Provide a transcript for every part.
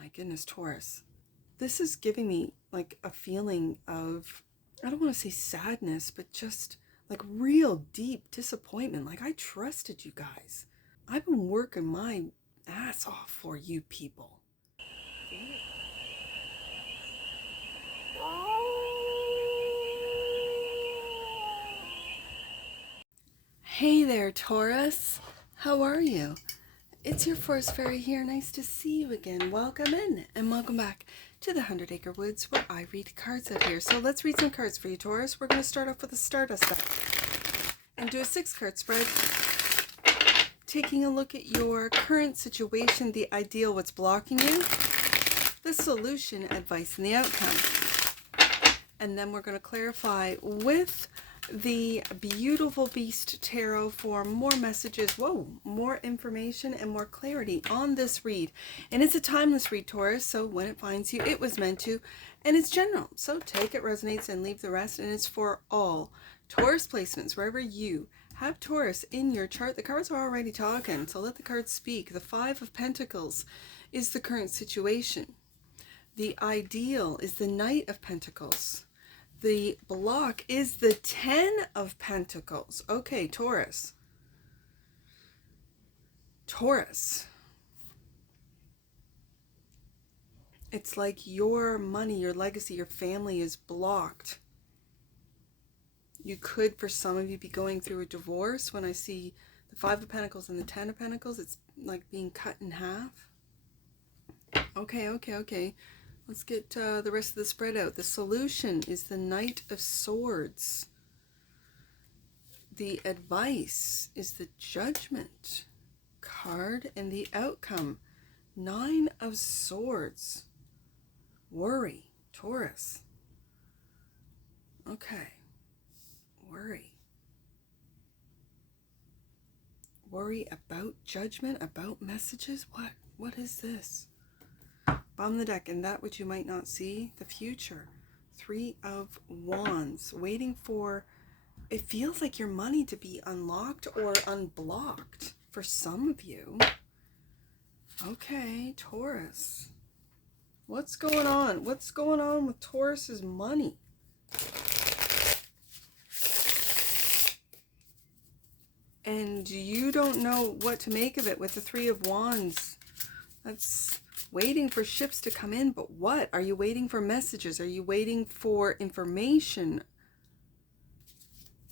my goodness, Taurus. This is giving me like a feeling of, I don't want to say sadness, but just like real deep disappointment. Like I trusted you guys. I've been working my ass off for you people. Hey there, Taurus. How are you? It's your forest fairy here. Nice to see you again. Welcome in and welcome back to the 100 Acre Woods where I read cards out here. So let's read some cards for you, Taurus. We're going to start off with a Stardust deck and do a 6-card spread, taking a look at your current situation, the ideal, what's blocking you, the solution, advice, and the outcome. And then we're going to clarify with the Beautiful Beast Tarot for more messages, more information and more clarity on this read. And it's a timeless read, Taurus, so when it finds you, it was meant to, and it's general. So take it resonates and leave the rest, and it's for all Taurus placements, wherever you have Taurus in your chart. The cards are already talking, so let the cards speak. The 5 of Pentacles is the current situation. The ideal is the Knight of Pentacles. The block is the 10 of Pentacles. Okay, Taurus. Taurus. It's like your money, your legacy, your family is blocked. You could, for some of you, be going through a divorce. When I see the 5 of Pentacles and the 10 of Pentacles, it's like being cut in half. Okay. Let's get the rest of the spread out. The solution is the Knight of Swords. The advice is the Judgment card, and the outcome, 9 of Swords. Worry, Taurus. Okay, worry. Worry about judgment, about messages. What is this? Bottom of the deck, and that which you might not see, the future. 3 of Wands, waiting for, it feels like your money to be unlocked or unblocked for some of you. Okay, Taurus. What's going on? What's going on with Taurus's money? And you don't know what to make of it with the 3 of Wands. That's waiting for ships to come in, but what? Are you waiting for messages? Are you waiting for information?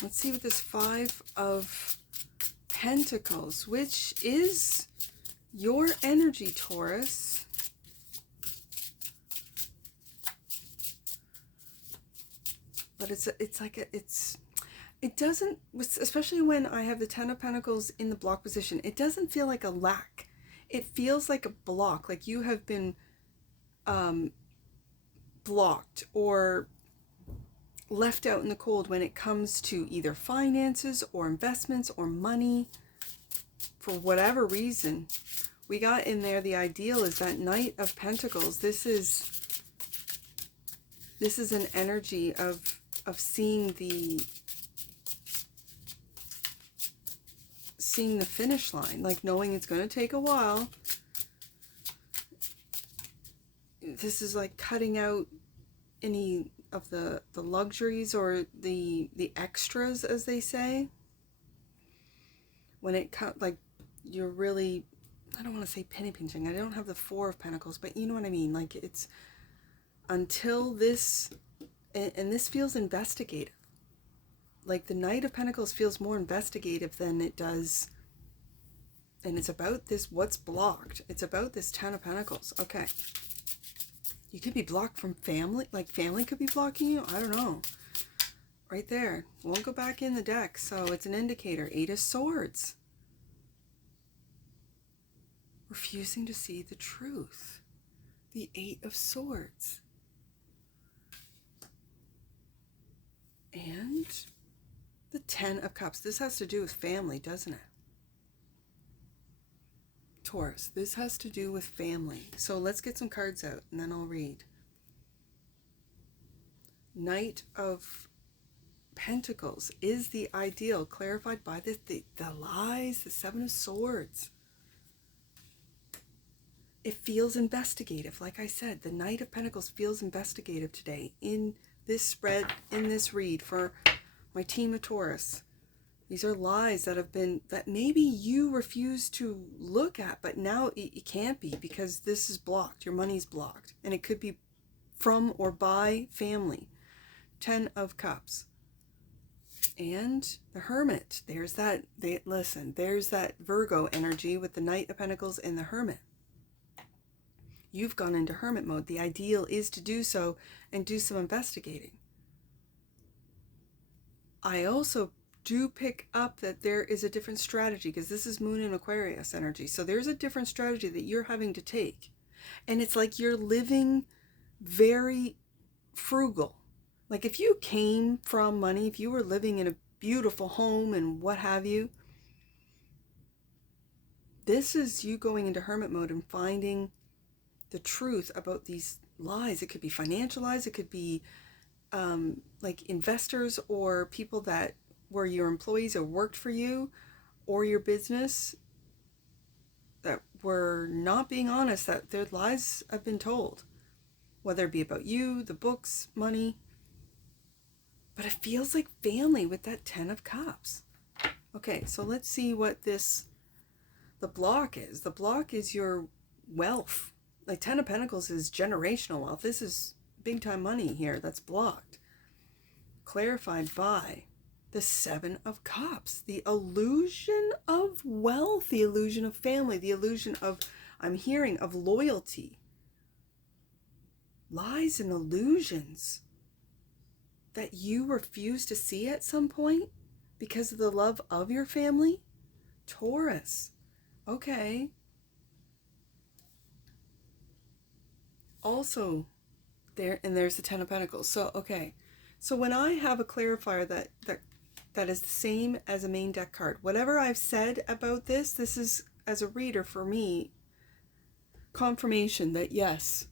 Let's see with this 5 of Pentacles, which is your energy, Taurus. But it doesn't, especially when I have the 10 of Pentacles in the block position, it doesn't feel like a lack. It feels like a block, like you have been blocked or left out in the cold when it comes to either finances or investments or money. For whatever reason, we got in there, the ideal is that Knight of Pentacles. This is an energy of seeing the finish line, like knowing it's going to take a while. This is like cutting out any of the luxuries or the extras, as they say. When it cut, like you're really, I don't want to say penny pinching. I don't have the 4 of Pentacles, but you know what I mean. Like it's until this, and this feels investigative. Like the Knight of Pentacles feels more investigative than it does. And it's about this, what's blocked. It's about this 10 of Pentacles. Okay. You could be blocked from family. Like family could be blocking you. I don't know. Right there. Won't go back in the deck. So it's an indicator. 8 of Swords. Refusing to see the truth. The 8 of Swords. And the 10 of Cups. This has to do with family, doesn't it? Taurus, this has to do with family. So let's get some cards out and then I'll read. Knight of Pentacles is the ideal, clarified by the lies, the 7 of Swords. it feels investigative. Like I said, the Knight of Pentacles feels investigative today in this spread, in this read for my team of Taurus. These are lies that have been, that maybe you refuse to look at, but now it can't be because this is blocked. Your money's blocked. And it could be from or by family. 10 of Cups. And the Hermit. There's that, there's that Virgo energy with the Knight of Pentacles and the Hermit. You've gone into hermit mode. The ideal is to do so and do some investigating. I also do pick up that there is a different strategy because this is Moon and Aquarius energy. So there's a different strategy that you're having to take. And it's like you're living very frugal. Like if you came from money, if you were living in a beautiful home and what have you, this is you going into hermit mode and finding the truth about these lies. It could be financial lies. It could be like investors or people that were your employees or worked for you or your business that were not being honest, that their lies have been told, whether it be about you, the books, money. But it feels like family with that 10 of Cups. Okay, so let's see what the block is. The block is your wealth. Like 10 of Pentacles is generational wealth. This is big time money here that's blocked. Clarified by the 7 of Cups. The illusion of wealth, the illusion of family, the illusion of, I'm hearing, of loyalty. Lies and illusions that you refuse to see at some point because of the love of your family. Taurus. Okay. Also, there's the 10 of Pentacles. So, okay. So when I have a clarifier that is the same as a main deck card, whatever I've said about this is, as a reader for me, confirmation that yes.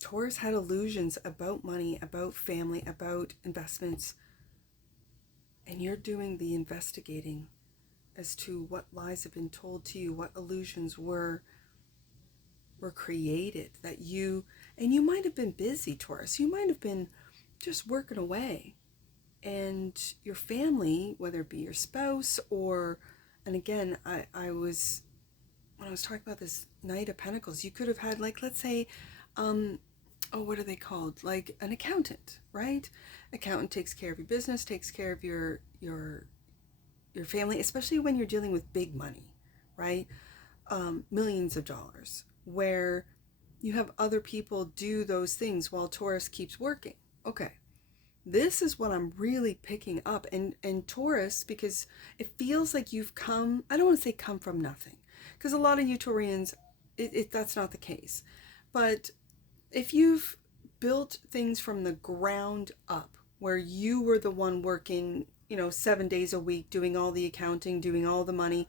Taurus had illusions about money, about family, about investments, and you're doing the investigating as to what lies have been told to you, what illusions were created, that you might have been busy, Taurus. You might have been just working away, and your family, whether it be your spouse or, and again, I was, when I was talking about this Knight of Pentacles, you could have had, like, let's say, what are they called? Like an accountant, right? Accountant takes care of your business, takes care of your family, especially when you're dealing with big money, right? Millions of dollars, where you have other people do those things while Taurus keeps working. Okay. This is what I'm really picking up. And Taurus, because it feels like you've come, I don't want to say come from nothing, because a lot of you Taurians, that's not the case. But if you've built things from the ground up, where you were the one working, 7 days a week, doing all the accounting, doing all the money,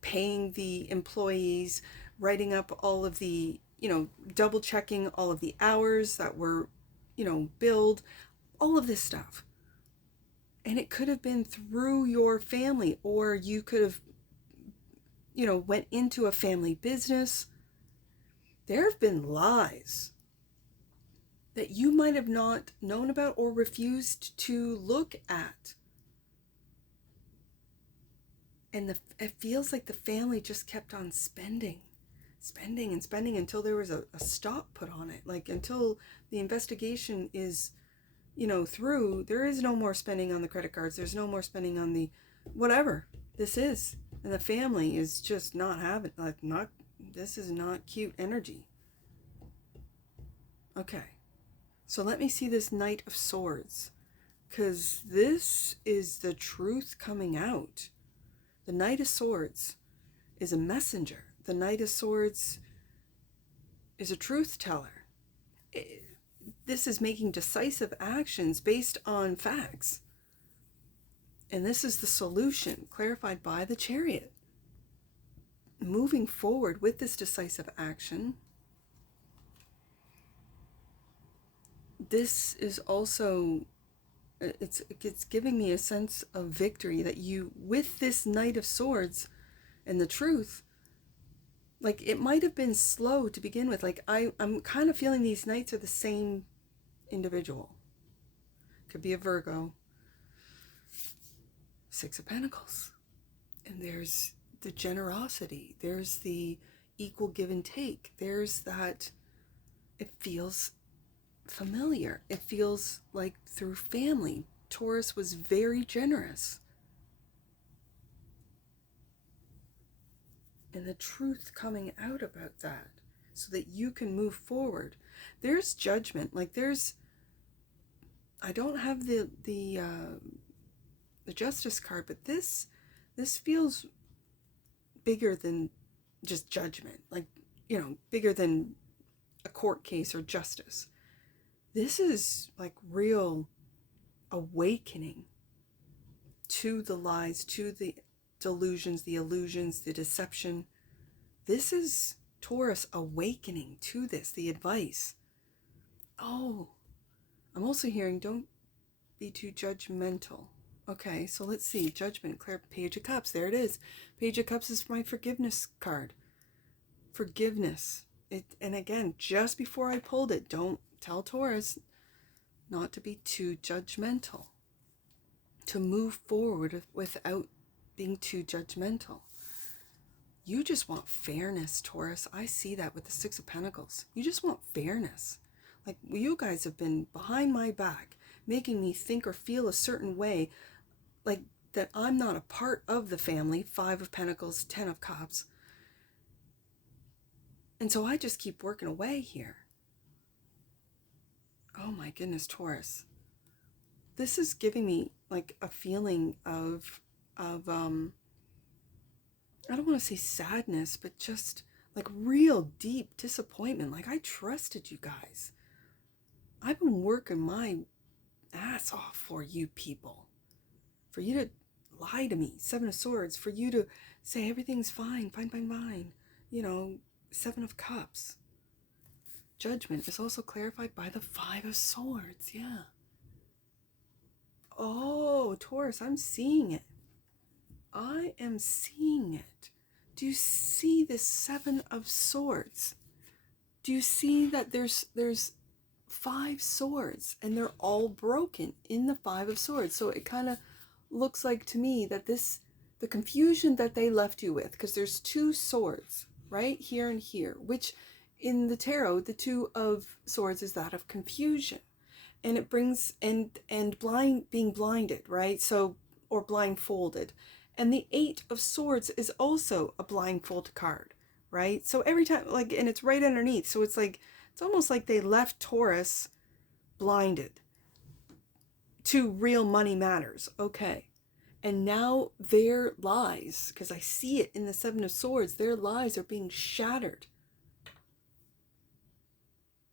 paying the employees, writing up all of the, double checking all of the hours that were, billed, all of this stuff. And it could have been through your family, or you could have, went into a family business. There have been lies that you might have not known about or refused to look at. And it feels like the family just kept on spending until there was a stop put on it. Like until the investigation is, through, there is no more spending on the credit cards. There's no more spending on the whatever this is. And the family is just not having, this is not cute energy. Okay. So let me see this Knight of Swords, because this is the truth coming out. The Knight of Swords is a messenger. The Knight of Swords is a truth teller. This is making decisive actions based on facts. And this is the solution clarified by the Chariot. Moving forward with this decisive action, this is also It's giving me a sense of victory that you, with this Knight of Swords and the truth, like it might have been slow to begin with. Like I'm kind of feeling these knights are the same individual. Could be a Virgo. Six of Pentacles. And there's the generosity. There's the equal give and take. There's that, it feels familiar. It feels like through family. Taurus was very generous. And the truth coming out about that so that you can move forward. There's judgment. Like there's, I don't have the Justice card, but this feels bigger than just judgment. Like, you know, bigger than a court case or justice. This is like real awakening to the lies, to the delusions, the illusions, the deception. This is Taurus awakening to this, the advice. Oh, I'm also hearing don't be too judgmental. Okay, so let's see. Judgment, clear, Page of Cups. There it is. Page of Cups is my forgiveness card. Forgiveness. And again, just before I pulled it, don't tell Taurus not to be too judgmental. To move forward without being too judgmental. You just want fairness, Taurus. I see that with the Six of Pentacles. You just want fairness. Like, you guys have been behind my back, making me think or feel a certain way, like that I'm not a part of the family. Five of Pentacles, 10 of Cups. And so I just keep working away here. Oh my goodness, Taurus. This is giving me like a feeling of I don't want to say sadness, but just like real deep disappointment. Like, I trusted you guys. I've been working my ass off for you people. For you to lie to me, Seven of Swords. For you to say everything's fine, fine, fine, fine. You know, Seven of Cups. Judgment is also clarified by the Five of Swords. Yeah. Oh, Taurus, I'm seeing it. I am seeing it. Do you see this Seven of Swords? Do you see that there's five swords and they're all broken in the Five of Swords? So it kind of looks like to me that the confusion that they left you with, because there's two swords right here and here, which in the tarot, the Two of Swords is that of confusion. And it brings, and being blinded, right? So, or blindfolded. And the Eight of Swords is also a blindfold card, right? So every time, like, and it's right underneath. So it's like, it's almost like they left Taurus blinded to real money matters. Okay. And now their lies, because I see it in the Seven of Swords, their lies are being shattered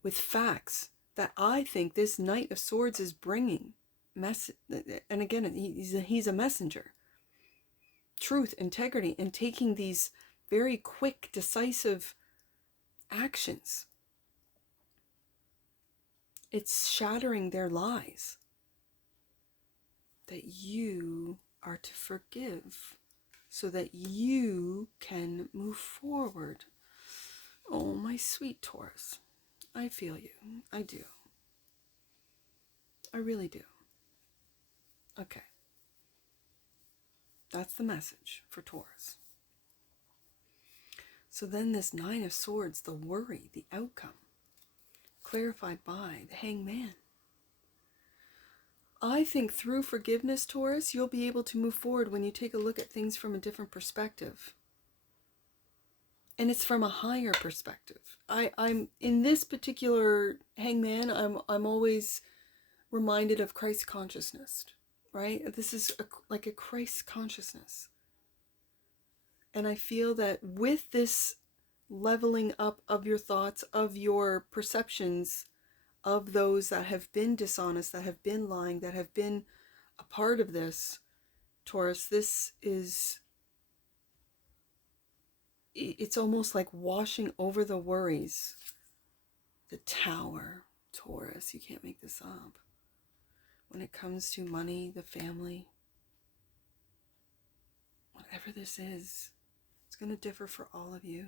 with facts that I think this Knight of Swords is bringing. And again, he's a messenger. Truth, integrity, and taking these very quick, decisive actions. It's shattering their lies. That you are to forgive so that you can move forward. Oh, my sweet Taurus. I feel you. I do. I really do. Okay. That's the message for Taurus. So then this Nine of Swords, the worry, the outcome, clarified by the Hangman. I think through forgiveness, Taurus, you'll be able to move forward when you take a look at things from a different perspective. And it's from a higher perspective. I'm in this particular Hangman, I'm always reminded of Christ consciousness, right? This is like a Christ consciousness. And I feel that with this leveling up of your thoughts, of your perceptions, of those that have been dishonest, that have been lying, that have been a part of this, Taurus, this is, it's almost like washing over the worries. The Tower, Taurus, you can't make this up. when it comes to money, the family, whatever this is, it's going to differ for all of you.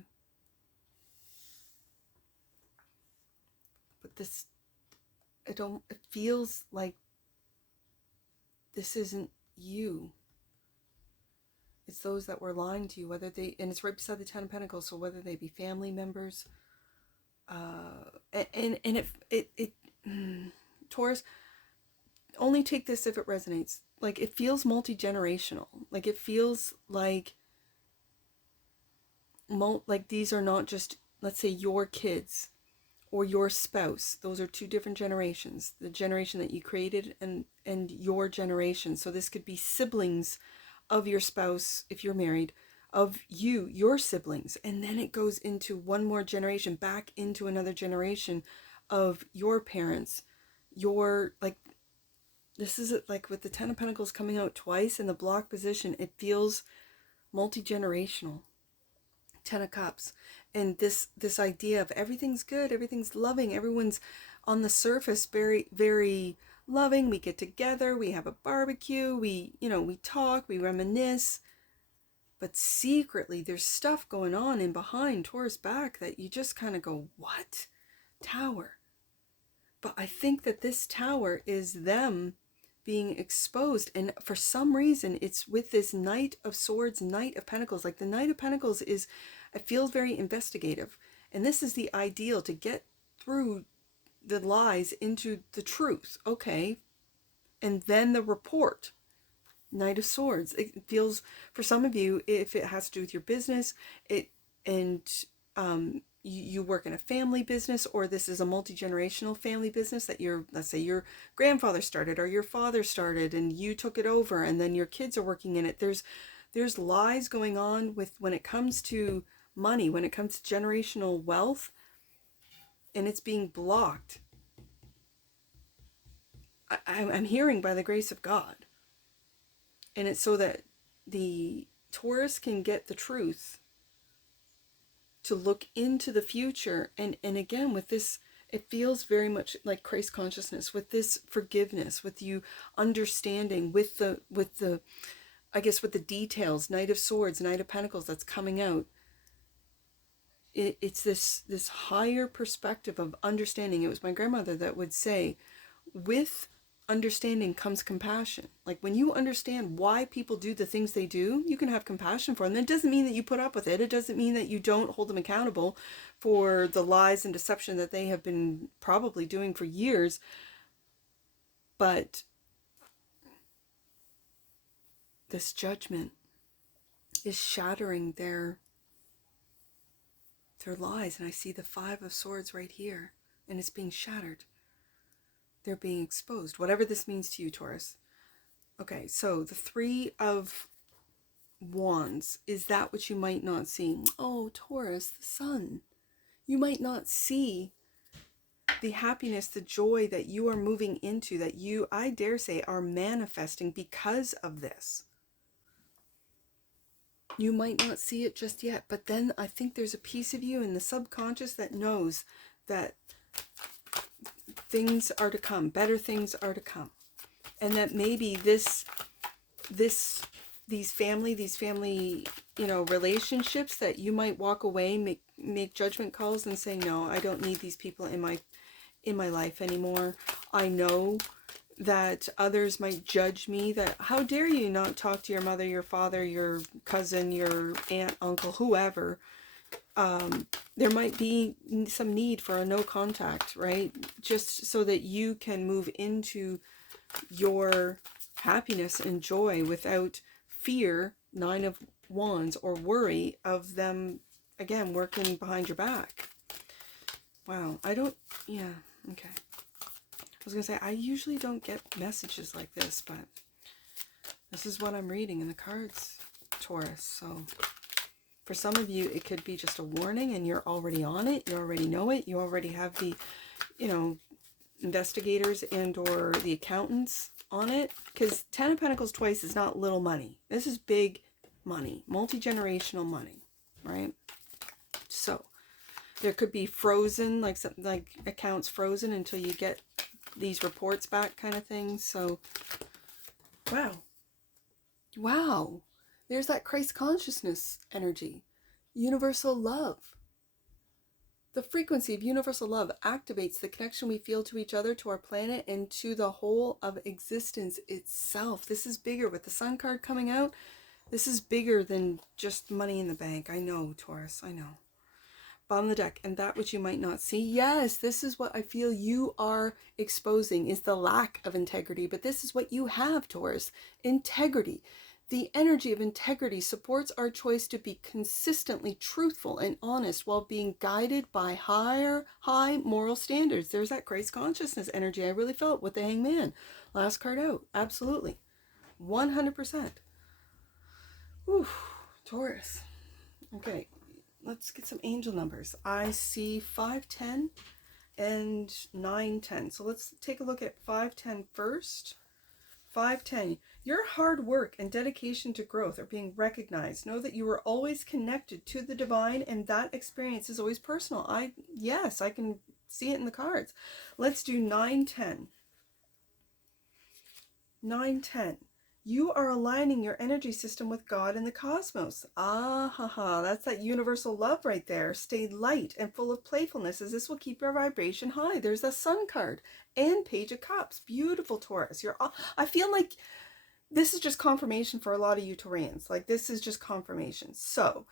But this, it feels like this isn't you. It's those that were lying to you, whether they, and it's right beside the Ten of Pentacles, so whether they be family members, Taurus, only take this if it resonates. Like, it feels multi-generational. Like, it feels like these are not just, let's say, your kids or your spouse. Those are two different generations. The generation that you created and your generation. So this could be siblings of your spouse, if you're married, of you, your siblings. And then it goes into one more generation, back into another generation of your parents. Your, like, this is like with the Ten of Pentacles coming out twice in the block position, it feels multi-generational. Ten of Cups. And this idea of everything's good, everything's loving, everyone's on the surface very, very loving. We get together, we have a barbecue, we talk, we reminisce. But secretly, there's stuff going on in behind Taurus back that you just kind of go, what? Tower. But I think that this Tower is them being exposed. And for some reason, it's with this Knight of Swords, Knight of Pentacles. Like, the Knight of Pentacles is, it feels very investigative. And this is the ideal to get through the lies into the truth. Okay. And then the report. Knight of Swords. It feels, for some of you, if it has to do with your business, you work in a family business, or this is a multi-generational family business that let's say your grandfather started or your father started and you took it over, and then your kids are working in it. There's lies going on with, when it comes to money, when it comes to generational wealth, and it's being blocked. I'm hearing by the grace of God. And it's so that the Taurus can get the truth, to look into the future. And again, with this, it feels very much like Christ consciousness, with this forgiveness, with you understanding, with the I guess with the details, Knight of Swords, Knight of Pentacles that's coming out. It's this higher perspective of understanding. It was my grandmother that would say, with understanding comes compassion. Like, when you understand why people do the things they do, you can have compassion for them. It doesn't mean that you put up with it. It doesn't mean that you don't hold them accountable for the lies and deception that they have been probably doing for years. But this judgment is shattering their lies. And I see the Five of Swords right here, and it's being shattered. They're being exposed. Whatever this means to you, Taurus. Okay, so the Three of Wands is that which you might not see. Oh, Taurus, the sun. You might not see the happiness, the joy that you are moving into, that you, I dare say, are manifesting because of this. You might not see it just yet, but then I think there's a piece of you in the subconscious that knows that things are to come, better things are to come. And that maybe these family, relationships, that you might walk away, make judgment calls and say, no, I don't need these people in my life anymore. I know that others might judge me, that how dare you not talk to your mother, your father, your cousin, your aunt, uncle, whoever. There might be some need for a no contact, right? Just so that you can move into your happiness and joy without fear, Nine of Wands, or worry of them, again, working behind your back. Wow, yeah, okay. I was going to say, I usually don't get messages like this, but this is what I'm reading in the cards, Taurus. So for some of you, it could be just a warning and you're already on it. You already know it. You already have the, investigators and or the accountants on it. Because Ten of Pentacles twice is not little money. This is big money, multi-generational money, right? So there could be frozen, like accounts frozen until you get these reports back kind of thing. So, wow. Wow. There's that Christ consciousness energy. Universal love. The frequency of universal love activates the connection we feel to each other, to our planet, and to the whole of existence itself. This is bigger with the Sun card coming out. This is bigger than just money in the bank. I know, Taurus, I know. Bottom of the deck, and that which you might not see. Yes, this is what I feel you are exposing, is the lack of integrity. But this is what you have, Taurus. Integrity. The energy of integrity supports our choice to be consistently truthful and honest while being guided by high moral standards. There's that Christ consciousness energy I really felt with the Hangman. Last card out. Absolutely. 100%. Oof, Taurus. Okay, let's get some angel numbers. I see 510 and 910. So let's take a look at 510 first. 510. Your hard work and dedication to growth are being recognized. Know that you are always connected to the divine, and that experience is always personal. Yes, I can see it in the cards. Let's do 910. 910. You are aligning your energy system with God and the cosmos. That's that universal love right there. Stay light and full of playfulness, as this will keep your vibration high. There's a Sun card and Page of Cups. Beautiful, Taurus. I feel like this is just confirmation for a lot of you Taurians. Like, this is just confirmation. So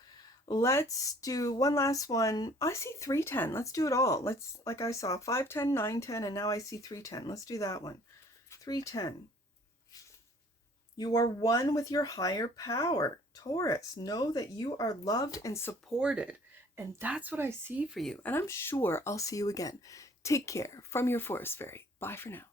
let's do one last one. I see 310. Let's do it all. Like I saw 510, 910, and now I see 310. Let's do that one. 310. You are one with your higher power. Taurus, know that you are loved and supported. And that's what I see for you. And I'm sure I'll see you again. Take care. From your Forest Fairy. Bye for now.